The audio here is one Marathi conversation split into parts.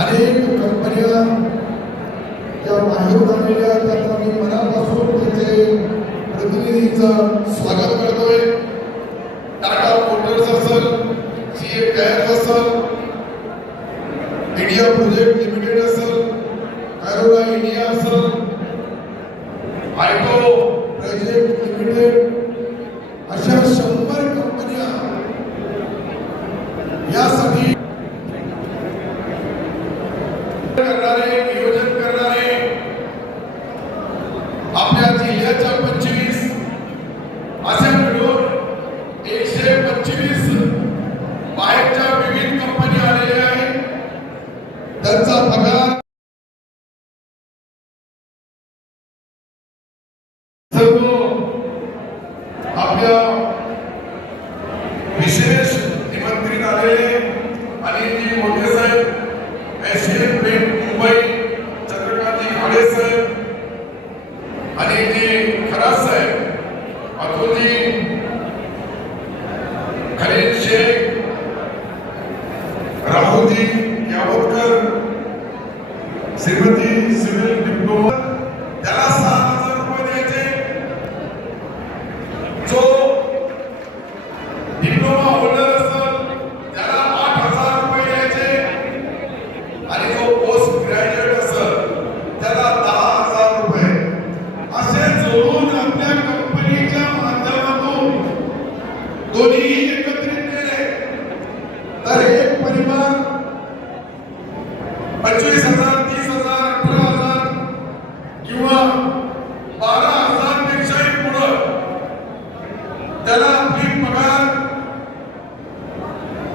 अनेक कंपन्या त्या बाहेरून आलेल्या त्यांना मी मनापासून त्यांचे प्रतिनिधींचं स्वागत करतोय. टाटा मोटर्स असेल सी ए टायर्स असेल इंडिया प्रोजेक्ट लिमिटेड असेल कॅरोला इंडिया असेल आयटो प्रोजेक्ट लिमिटेड अशा शंभर कंपन्या आपल्या जिल्ह्याच्या पंचवीस असे मिळून एकशे पंचवीस बाहेरच्या विविध कंपनी आलेल्या आहेत. त्यांचा पगार आपल्या विशेष निमंत्रित आलेले आणि श्रीमती सिविल डिप्लोमा जला साहस पर जो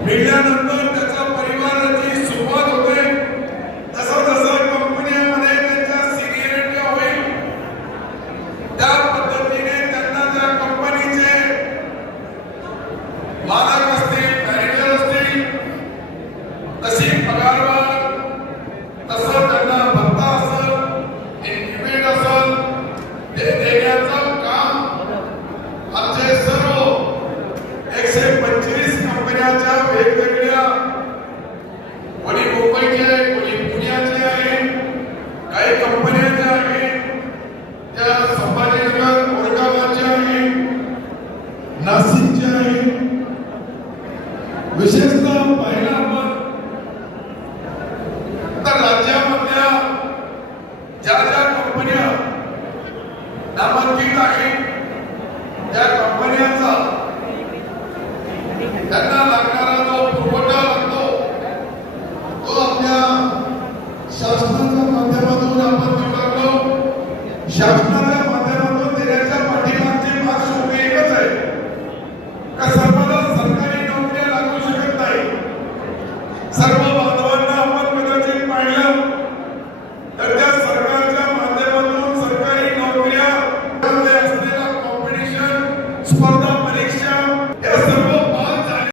मिळाल्यानंतर त्याचा परिवाराची सुरुवात होते. तसं तसं कंपन्यामध्ये त्यांच्या सिनियरिटी होईल. त्या पद्धतीने त्यांना त्या कंपनीचे मालक असतील मॅनेजर असतील तशी पगार नासिक विशेषतः महिला पर सर्व बांधवांना आपण कदाचित पाहिलं. तर त्या सरकारच्या माध्यमातून सरकारी नोकऱ्या असलेला कॉम्पिटिशन स्पर्धा